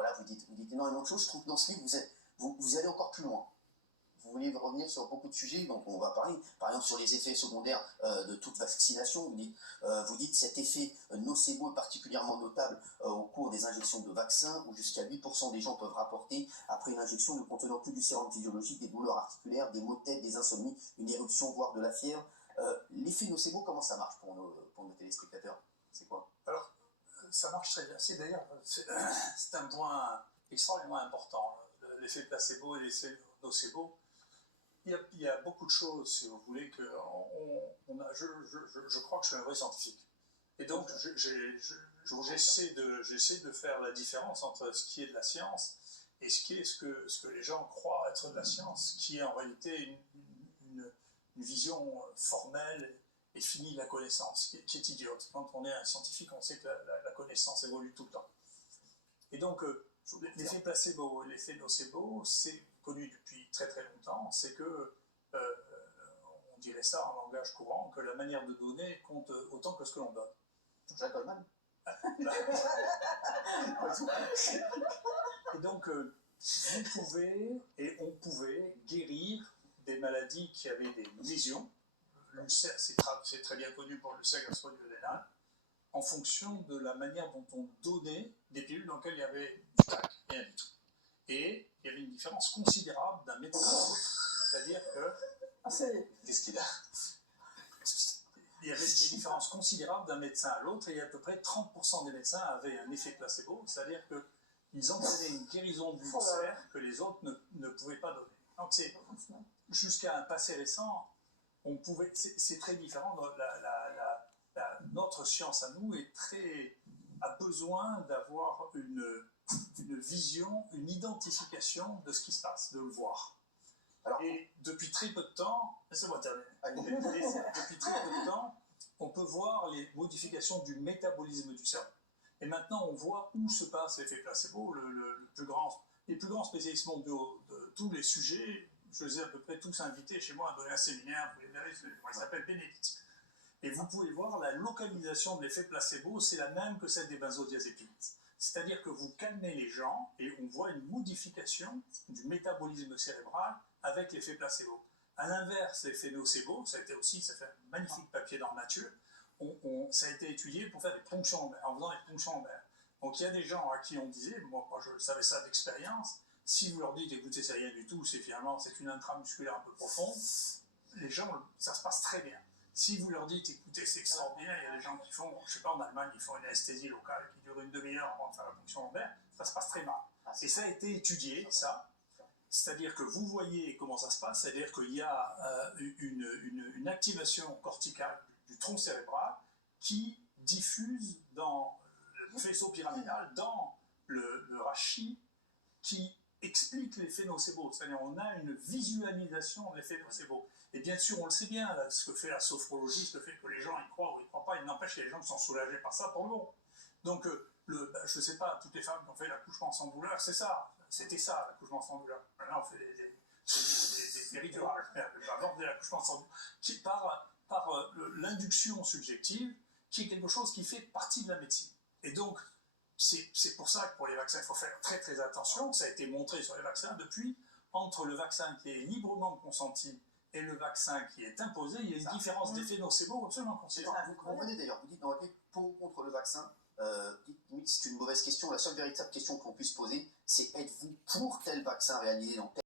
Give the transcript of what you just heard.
voilà, vous dites énormément de choses. Je trouve que dans ce livre, vous allez encore plus loin. Vous voulez revenir sur beaucoup de sujets, donc on va parler, par exemple, sur les effets secondaires de toute vaccination. Vous dites cet effet nocebo est particulièrement notable au cours des injections de vaccins, où jusqu'à 8% des gens peuvent rapporter, après une injection ne contenant plus du sérum physiologique, des douleurs articulaires, des maux de tête, des insomnies, une éruption, voire de la fièvre. L'effet nocebo, comment ça marche pour nos téléspectateurs? C'est quoi? Alors, ça marche très bien. C'est un point extrêmement important, l'effet placebo et l'effet nocebo. Il y a beaucoup de choses, si vous voulez, que je crois que je suis un vrai scientifique. Et donc, j'essaie de faire la différence entre ce qui est de la science et ce que les gens croient être de la science, qui est en réalité une vision formelle et finie de la connaissance, qui est idiote. Quand on est un scientifique, on sait que la connaissance évolue tout le temps. Et donc, l'effet placebo et l'effet nocebo, c'est connu depuis très très longtemps, c'est que, on dirait ça en langage courant, que la manière de donner compte autant que ce que l'on donne. Jacques Goldman. Et donc, vous pouvez, et on pouvait, guérir des maladies qui avaient des lésions. L'ulcère, c'est très bien connu pour l'ulcère gastro-duodénal, en fonction de la manière dont on donnait des pilules dans lesquelles il y avait du tac, rien du tout. Et il y avait une différence considérable d'un médecin à l'autre. C'est-à-dire que... Qu'est-ce qu'il a? Il y avait des différences considérables d'un médecin à l'autre, et à peu près 30% des médecins avaient un effet placebo, c'est-à-dire qu'ils entraînaient une guérison de l'ulcère que les autres ne pouvaient pas donner. Donc jusqu'à un passé récent, c'est très différent. Notre science à nous a besoin d'avoir une vision, une identification de ce qui se passe, de le voir. Et depuis très peu de temps, laissez-moi terminer. Depuis très peu de temps, on peut voir les modifications du métabolisme du cerveau. Et maintenant, on voit où se passe l'effet placebo. Les plus grands spécialistes mondiaux de tous les sujets, je les ai à peu près tous invités chez moi à donner un séminaire, vous les verrez, il s'appelle Bénédicte. Et vous pouvez voir la localisation de l'effet placebo, c'est la même que celle des benzodiazépines. C'est-à-dire que vous calmez les gens et on voit une modification du métabolisme cérébral avec l'effet placebo. À l'inverse, l'effet nocebo, ça fait un magnifique papier dans Nature, ça a été étudié pour faire des ponctions lombaires, en faisant des ponctions lombaires. Donc il y a des gens à qui on disait, moi je savais ça d'expérience, si vous leur dites, écoutez, c'est rien du tout, c'est une intramusculaire un peu profonde, les gens, ça se passe très bien. Si vous leur dites, écoutez, c'est extraordinaire, il y a des gens qui font, je ne sais pas, en Allemagne, ils font une anesthésie locale qui dure une demi-heure avant de faire la ponction lombaire, ça se passe très mal. Et ça a été étudié, ça. C'est-à-dire que vous voyez comment ça se passe, c'est-à-dire qu'il y a une activation corticale du tronc cérébral qui diffuse dans le faisceau pyramidal, dans le rachis, qui explique l'effet nocebo. C'est-à-dire on a une visualisation de l'effet nocebo. Et bien sûr, on le sait bien, là, ce que fait la sophrologie, ce que fait que les gens y croient ou ils ne croient pas, il n'empêche que les gens sont soulagés par ça pour le bon. Donc, je ne sais pas, toutes les femmes qui ont fait l'accouchement sans douleur, c'est ça. C'était ça, l'accouchement sans douleur. Maintenant, on fait des péridurales, avant de l'accouchement sans douleur, par l'induction subjective, qui est quelque chose qui fait partie de la médecine. Et donc, c'est pour ça que pour les vaccins, il faut faire très très attention. Ça a été montré sur les vaccins depuis. Entre le vaccin qui est librement consenti et le vaccin qui est imposé, il y a une différence d'effet nocebo absolument considérable. Vous comprenez d'ailleurs, vous dites dans votre livre pour ou contre le vaccin, c'est une mauvaise question. La seule véritable question qu'on puisse poser, c'est êtes-vous pour tel vaccin réalisé dans tel